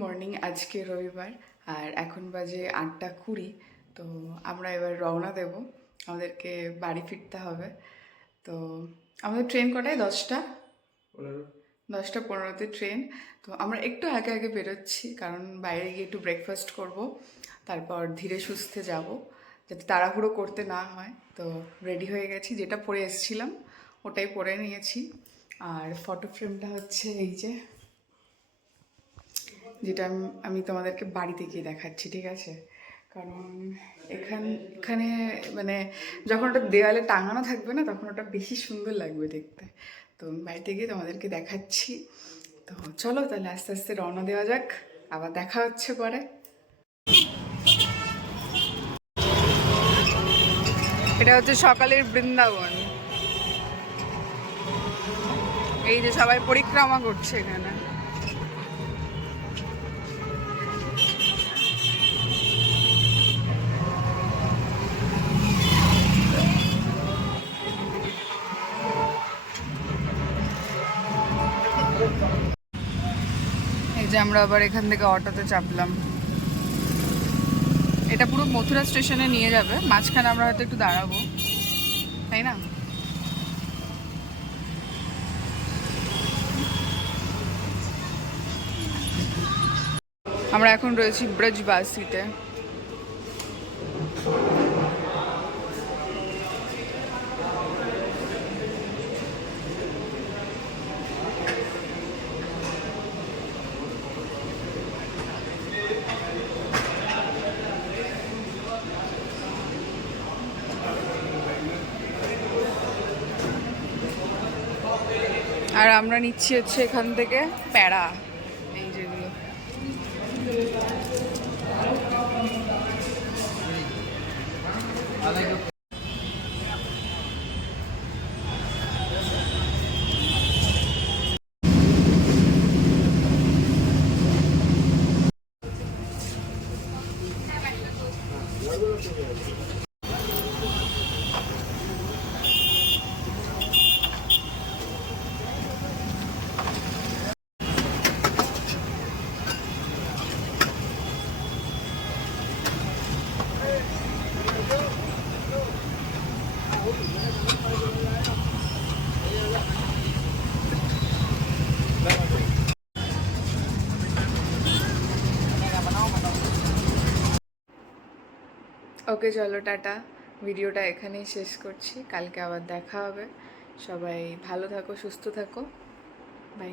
Morning, আজকে রবিবার আর এখন বাজে 8টা 20। তো আমরা এবার রওনা দেব, আমাদেরকে বাড়ি ফিরতে হবে। তো আমাদের ট্রেন কটায়? 10টা 15তে ট্রেন। তো আমরা একটু আগে আগে বেরোচ্ছি, কারণ বাইরে গিয়ে একটু ব্রেকফাস্ট করব, তারপর ধীরে সুস্থে যাব, যাতে তাড়াহুড়ো করতে না হয়। তো রেডি হয়ে গেছি, যেটা পরে এসেছিলাম ওটাই পরে নিয়েছি। আর ফটো ফ্রেমটা হচ্ছে এই যে, যেটা আমি তোমাদেরকে বাড়িতে গিয়ে দেখাচ্ছি, ঠিক আছে? কারণ এখানে মানে যখন ওটা দেওয়ালে টাঙানো থাকবে না, তখন ওটা বেশি সুন্দর লাগবে দেখতে। তো বাড়িতে গিয়ে তোমাদেরকে দেখাচ্ছি। তো চলো তাহলে আস্তে আস্তে রওনা দেওয়া যাক, আবার দেখা হচ্ছে পরে। এটা হচ্ছে সকালের বৃন্দাবন। এই যে সবাই পরিক্রমা করছে এখানে। এই যে আমরা আবার এখান থেকে অটোতে চাপলাম। এটা পুরো মথুরা স্টেশনে নিয়ে যাবে, মাঝখানে আমরা হয়তো একটু দাঁড়াবো, তাই না? আমরা এখন রয়েছি ব্রজবাসীতে। আর আমরা নিচ্ছি হচ্ছে এখান থেকে প্যাড়া, এই যেগুলো। ওকে চলো, টাটা। ভিডিওটা এখানেই শেষ করছি, কালকে আবার দেখা হবে। সবাই ভালো থাকো, সুস্থ থাকো, বাই।